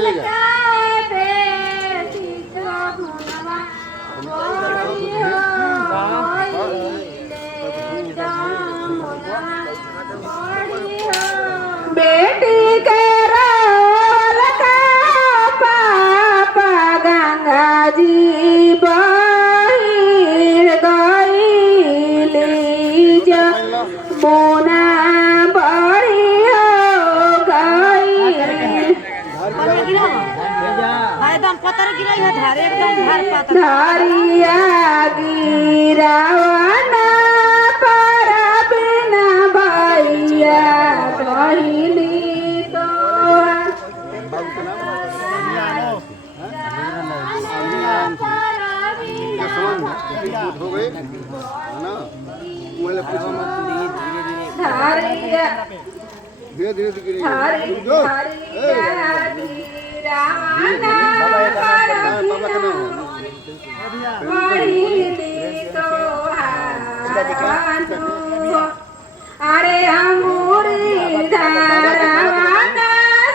चलेगा बेटी के रोल का पापा गंगा जी बहिर गईली जमुना बड़ी हो गई एकदम पत्थर गिराई है धार एकदम धार पत्थर धारिया गिरावना पर बिना भैया कहली तो हो गए है ना मैं पूछा धारिया धीरे धीरे धीरे अरे अंगूरी धारावाना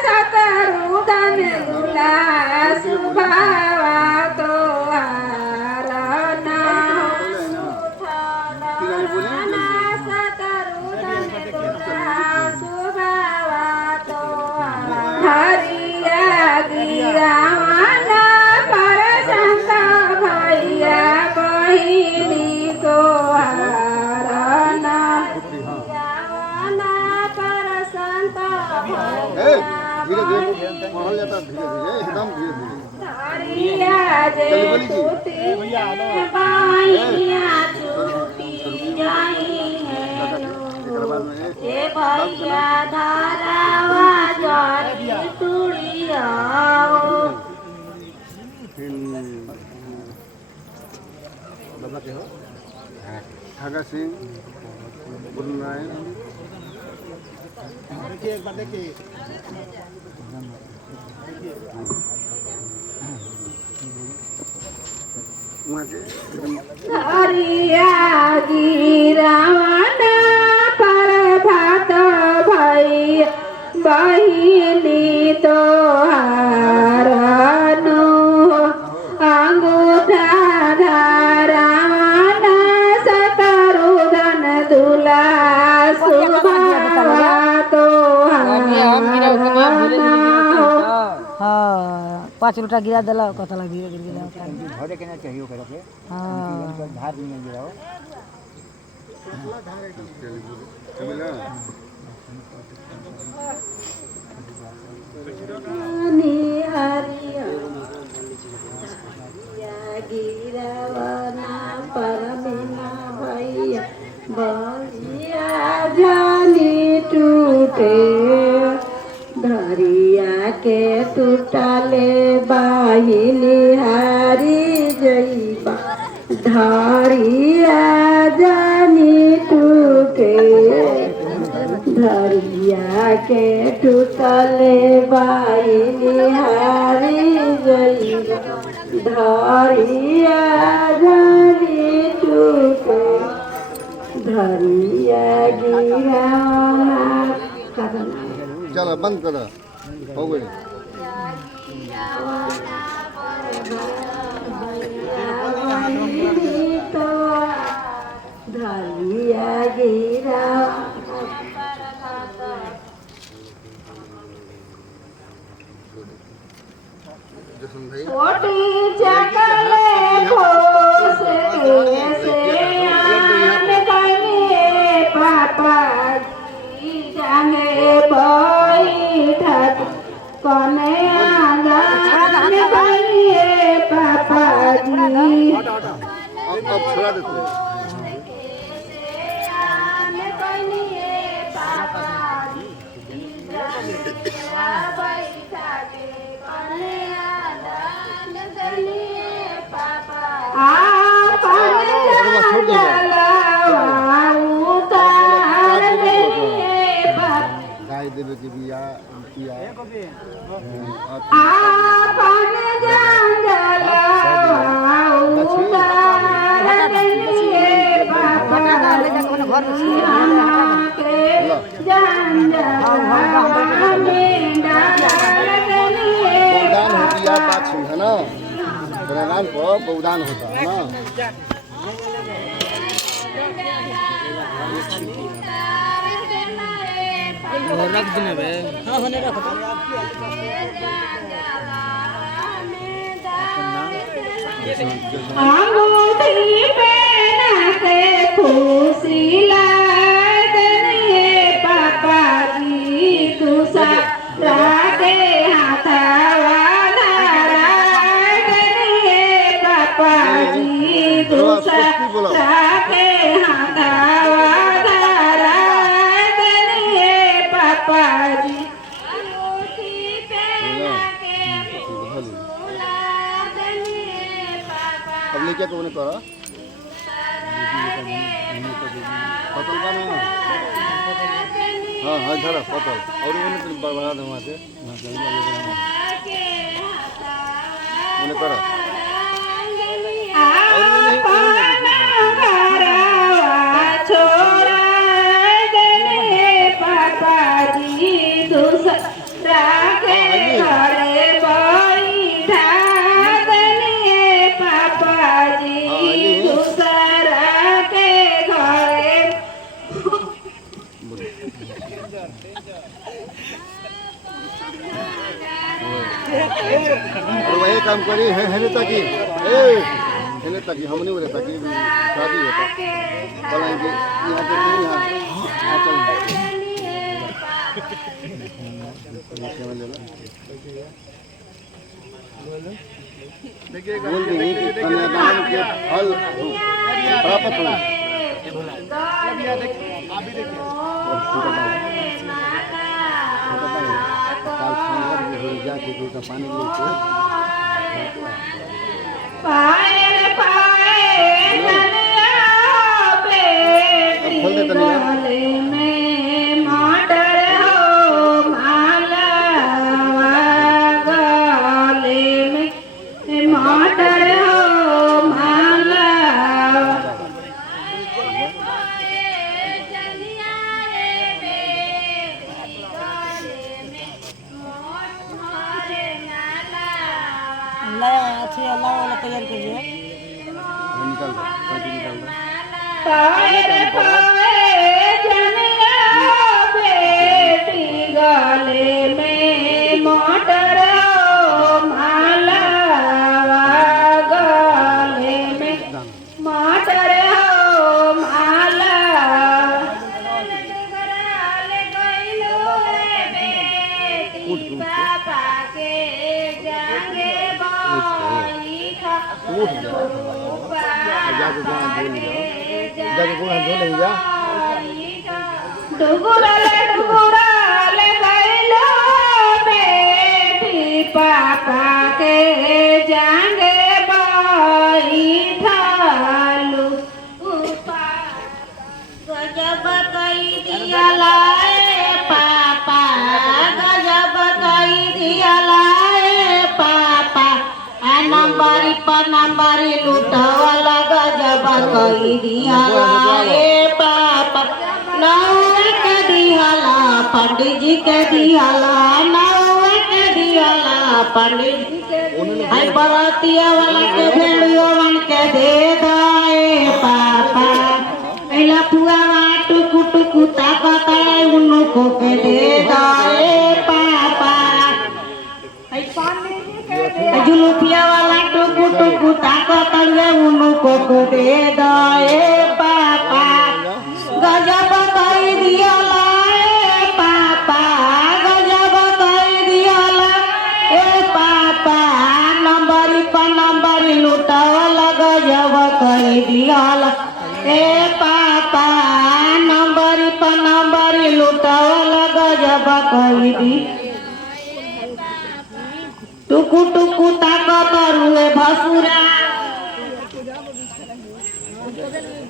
सतरुदन गुलास भावा तो हारना सतरुदन गुलास भावा तो हरिया गिरावाना पर संत भैया बहिनी तो हारना धीरे धीरे पढ़ल जाता धीरे धीरे एकदम धीरे धीरे धारिया जे टूटी बाइया टूटी जाई है ए भैया धारावा जारी टूड़िया बाबा के हो धागा सिंह गुरुनारायण देखिए एक बार देखिए धारिया गिरावना पर भात भैया बहिनी तो हारनो अंगूठा धारावना सतरुदन दुला सुभावा तो हाँ 5 लोटा गिरा दिला कथा लग धीरे धीरे गिरा घरे के ना चाहिए ओकरा के हाँ धार नहीं गिराओ गिरावना पर बिना भैया बलिया जानी टूटे धरिया के टूटले बाहिली हारी जईबा धरिया जानी टूटे धरिया के टूटले बाहिली हारी जईबा धरिया जानी टूटे धरिया गिरावना चलो बंद करो हो गई धरिया गिरा छोटी चकले खोस कैसे आन गए पापा जी जाने बैठत कने आंगन गए पापा जी अब छोड़ा देते आन गए पापा जी बैठा के कने आंगन गए पापा छोड़ दो गाय देवे के बिया किया घर या पाछी है ना बलिदान को बहुदान होता है ना। रख देने बे। हाँ होने रख। अंगूठी पहना के खुशी लागनिए पापा जी दूसरा के हाथवा धरागनिए पापा जी दूसरा के हाथवा धरागनिए पापा जी अंगूठी पहना के अब लेके तो उन्हें करा पतल का ना। हाँ हाँ झड़ा पतल और उन्हें तो बढ़ा दे वहाँ से उन्हें करा छोरा पापा जी दूसरा के घरे बैठा दनिए पापा जी दूसरा के घरे और वही काम करी है ताकि हम नहीं बोले ताकि शादी होता बोलेंगे यहाँ पे नहीं यहाँ चल बोल देंगे कि कन्यादान के फल प्राप्त हो। जाके पानी लेके पाए बेटी गले में माटर हो माला गले में माटर हो माला अल्लाह वाला तैयार करिए। निकल दो पाए जनिया बेटी गले में मोटर माला गले में मोटर माला पापा के जागे उठ जा जाके गुणा धो लिया जाके गुणा धो ले जा डुगुरले गइलो बेटी पापा के जागे बैठालू गजब कई दिया लाए पापा गजब कई दिया लाए पापा नंबरी पर नंबरी लूटवाला गजब कई दिया लाए पापा नौवे के दियाला पंडित जी के दियाला नौवे के दियाला पंडित जी के आई बरातिया वाला के भेड़ियो बन के दे दाए पापा एला पुआ टुकु टुकु ताकता उनको के दे दाए पापा जुलुफिया वाला टुकु टुकु ताकत उनको को दे दाए पापा गजब कई दिया लाए पापा गजब कई दिया लाए पापा नंबरी पर नंबरी लूटावाला गजब कई दिया लाए पापा नंबरी पर नंबरी लूटावाला गजब कई दी टुकु टुकु ताकत रुए भसुरा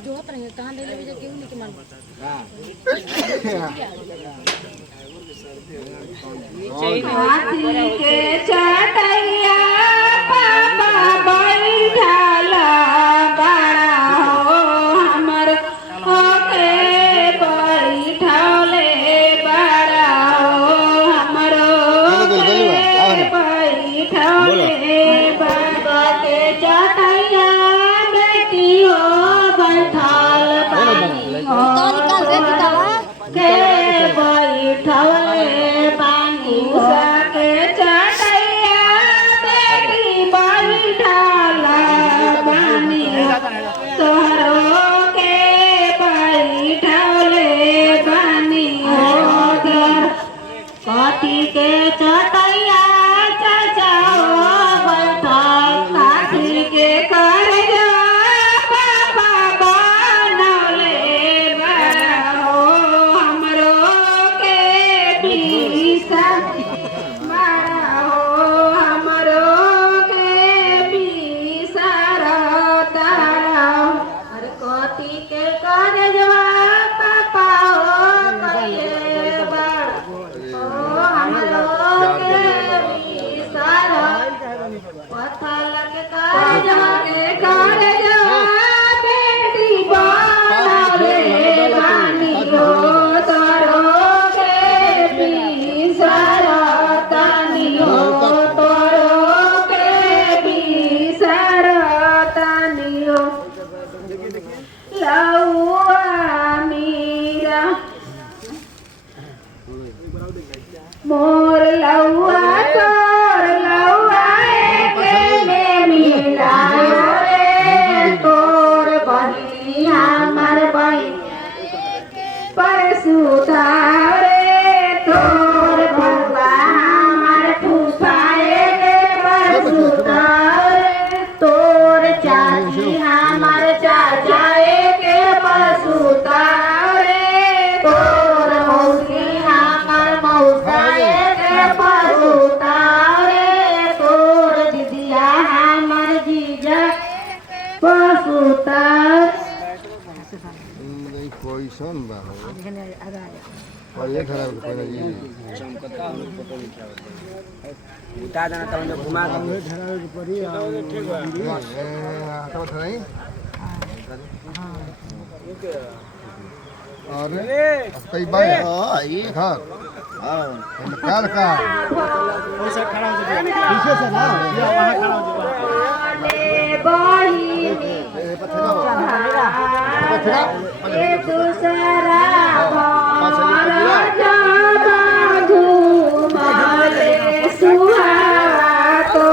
जोत रहे कहां ले ले क्यों नहीं के मान हाथी के चटैया पापा बैठाला बड़ा हो हमर होके बैठले बड़ा हो हमर बैठले सुता कैसन बा और ये खराब पहले जी उठा देना तब जो घुमा के ठीक बा तो नहीं अरे कई बार हां ये घर हां कार का पैसा खड़ा हो जाए पीछे से ना या वहां खड़ा हो जाए दूसरा घूमले सुहातो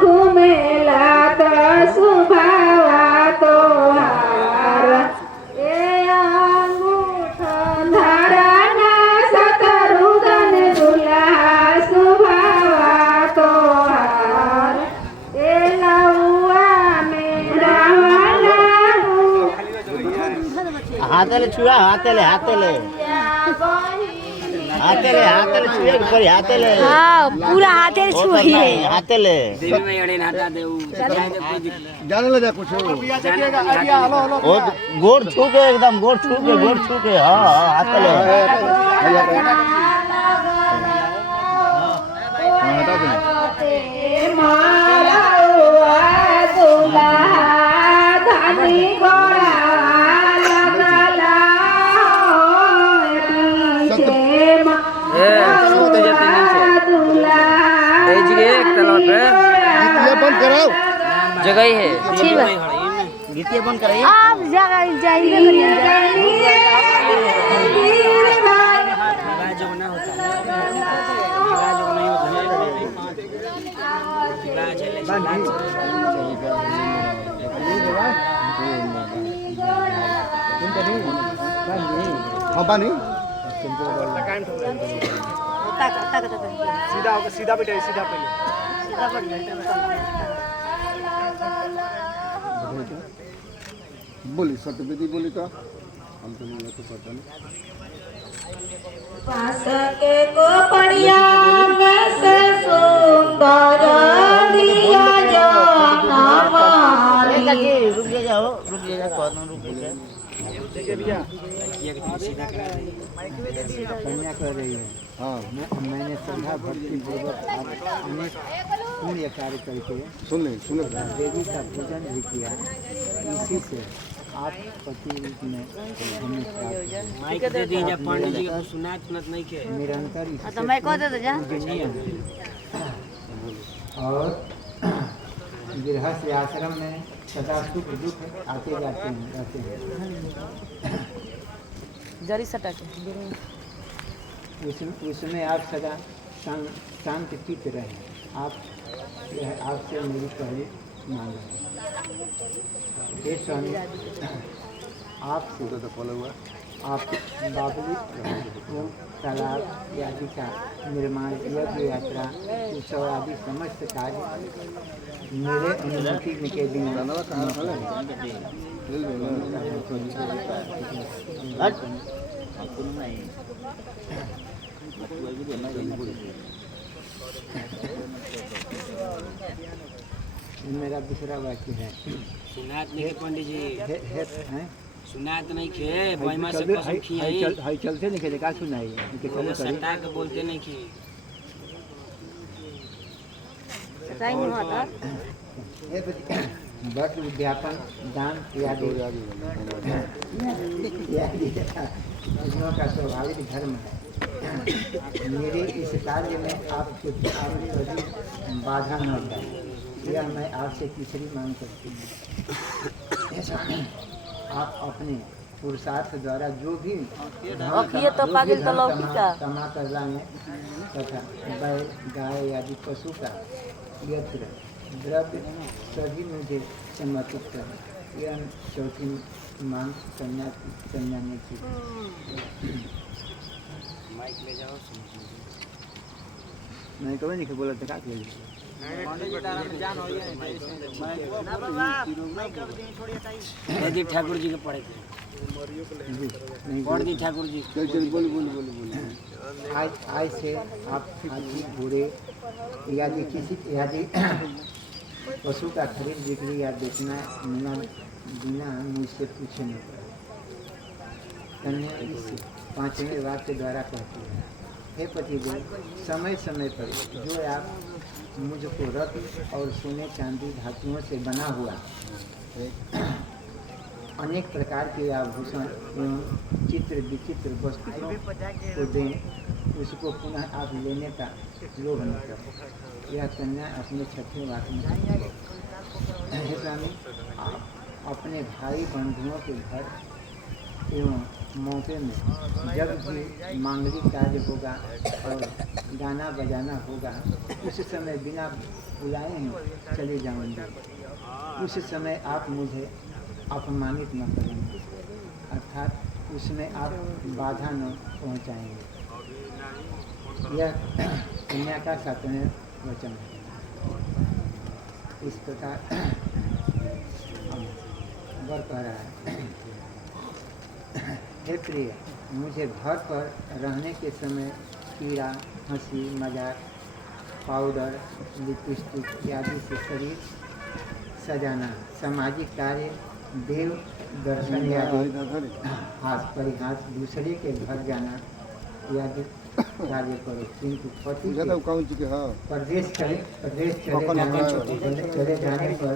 घूमेला तो सुभावा तोहार ए अंगूठा धराना सतरुदन दुल्हा सुभावा तोहार ए लौआ मेरा हाथले छुआ हाथले छुए करी हाथले हाँ पूरा हाथे छुए हाथले जाने लगा कुछ वो गोड़ छू के एकदम गोड़ छू के हां हाथले बंद कराओ जगह ही है ठीक है गीतिया बंद कराइए आप जगह जाइए करिए जो ना होता है जो नहीं होता हाँ पानी सीधा बैठे सीधा पहले बोली सत्यवती बोली तो हम तो नहीं तो पता नहीं पास के को पड़िया से सुंदर दिया जाना मारी रुक जाओ कौन रुक जा कन्या कर रही है हाँ मैंने श्रद्धा भक्ति पूर्वक अनेक पुण्य कार्य करके सुन देवी का पूजन भी किया। इसी से आप पति रूप में हमें माइक दे दी जब पंडित जी को सुनात नहीं के निरंतर तो मैं कह दे जा और गृहस्थ आश्रम में सदा सुख दुख आते जाते हैं रहते हैं। जरी सटा के उसमें आप सदा शांत चित्त रहें। आपसे मेरी पहली मांग है हे स्वामी, आपसे आप बाबुली तालाब आदि का निर्माण, यज्ञ यात्रा, उत्सव आदि समस्त कार्य मेरे अनुमति के बिना मेरा दूसरा वाक्य है सुनात नहीं के पंडित जी हैं सुनात नहीं के बहिमा से कसम खी है हाई चलते नहीं खेले का सुनाई बोलो सटा के बोलते नहीं की सटाई नहीं होता वक्त विज्ञापन दान भक्तों का स्वाभाविक धर्म है। मेरे इस कार्य में आपके कभी बाधा न हो, यह मैं आपसे तीसरी मांग करती हूँ। आप अपने पुरुषार्थ द्वारा जो भी कमा कर लाएं तथा बैल गाय आदि पशु का यत्र द्रव्य सभी मुझे समर्पित करें। यह चौथी मांग कन्या ने की। मैं कभी नहीं बोला था क्या ठाकुर जी के पढ़े थे ठाकुर जी आज से आप हाथी घोड़े यदि किसी यदि पशु का खरीद बिक्री या बेचना बिना मुझसे पूछे नहीं पड़ा। कन्या इस पांचवें वाक्य के द्वारा कहती है, हे पतिदेव, समय समय पर जो आप मुझको रत्न और सोने चांदी धातुओं से बना हुआ अनेक प्रकार के आभूषण एवं चित्र विचित्र वस्तुओं को दें, उसको पुनः आप लेने का लोभ न करें। यह कन्या अपने छठवें वाक्य में हे स्वामी, आप अपने भाई बंधुओं के घर एवं मौके में जब भी मांगलिक कार्य होगा और गाना बजाना होगा, उस समय बिना बुलाए ही चले जाऊंगे। उस समय आप मुझे अपमानित न करेंगे, अर्थात उसमें आप बाधा न पहुंचाएंगे। यह कन्या का सातवें वचन है। इस प्रकार वर कह रहा है, हे प्रिय, मुझे घर पर रहने के समय कीड़ा, हंसी मजाक, पाउडर, लिपस्टिक इत्यादि से शरीर सजाना, सामाजिक कार्य, देव दर्शन आदि हास परिहास, दूसरे के घर जाना इत्यादि कार्य करो, किंतु पति प्रदेश चले जाने पर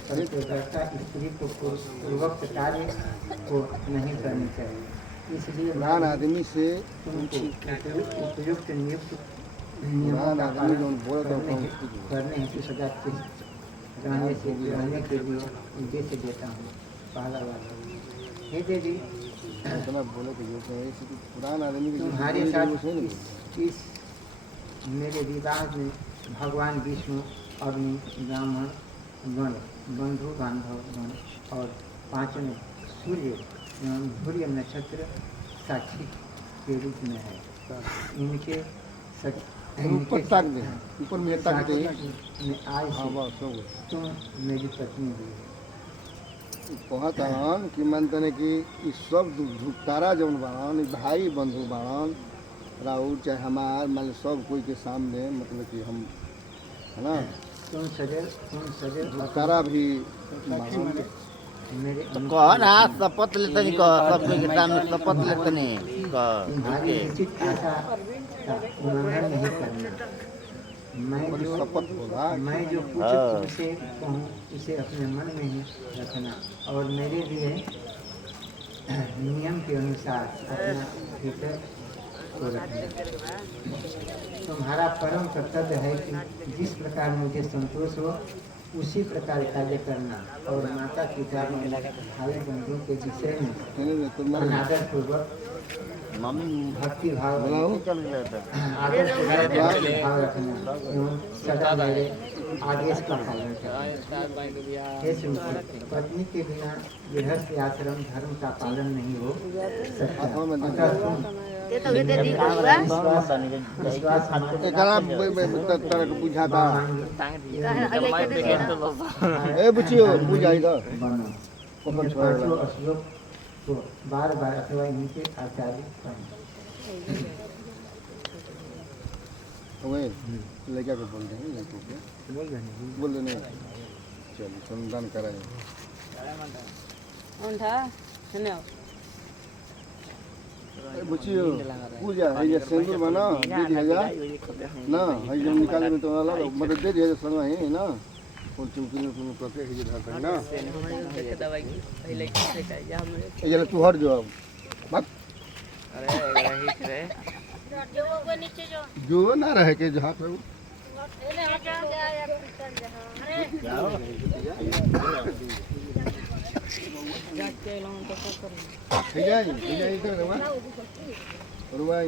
पतिव्रता स्त्री को पूर्वोक्त कार्य को नहीं करनी चाहिए। इसलिए आदमी से उपयुक्त नियुक्त करने हेतु सदा रहने के लिए उद्देश्य देता हूँ। पहला वाला, हे देवी, बोले तो पुराना आदमी तुम्हारे साथ इस मेरे विवाह में भगवान विष्णु, अग्नि, ब्राह्मण गण, बंधु बांधव गण और पांचवें सूर्य एवं सूर्य नक्षत्र साक्षी के रूप में है। इनके ऊपर ताक दे, ऊपर में ताक दे। आज तुम मेरी पत्नी हुई। कहता कि मानते कि सब तारा जौन बाड़न, भाई बंधु बाड़न, राउर चाहे हमार, मान सब कोई के सामने, मतलब कि हम है ना, तुम सजल तारा भी मेरे कह ना शपथ लेते नहीं, कह सब कोई के सामने शपथ लेते नहीं, तुम्हारी निश्चित आशा का उल्लंघन नहीं करना। मैं जो कुछ तुमसे कहूँ उसे अपने मन में ही रखना और मेरे लिए नियम के अनुसार अपना भीतर को रखना। तुम्हारा परम कर्तव्य है कि जिस प्रकार मुझे संतोष हो उसी प्रकार कार्य करना और माता पिता भाई बंधुओं के विषय में अनादर पूर्वक भक्ति भाव आदर्श भाव रखना एवं सदा मेरे आदेश का पालन करना। पत्नी के बिना गृहस्थ आश्रम धर्म का पालन नहीं हो सकता। बुझाता बुझियो बुझाई तो बार बार अथवा इनके आचार्य लड़का को बोल रहे हैं, बोल रहे नहीं, चलिए संधान कराए। बुझियो पूजा है ये सिंदूर बना दे दिया ना, है जो निकाले में तो अलग मतलब दे दिया संग है ना, फोन चुमकी में करके ही धर कर ना दवाई पहले कैसे का या हमरे ये जरा तू हट जो अब मत अरे रही रे जो ना रहे के जहाँ पे ठीक है इधर रुआ रुआ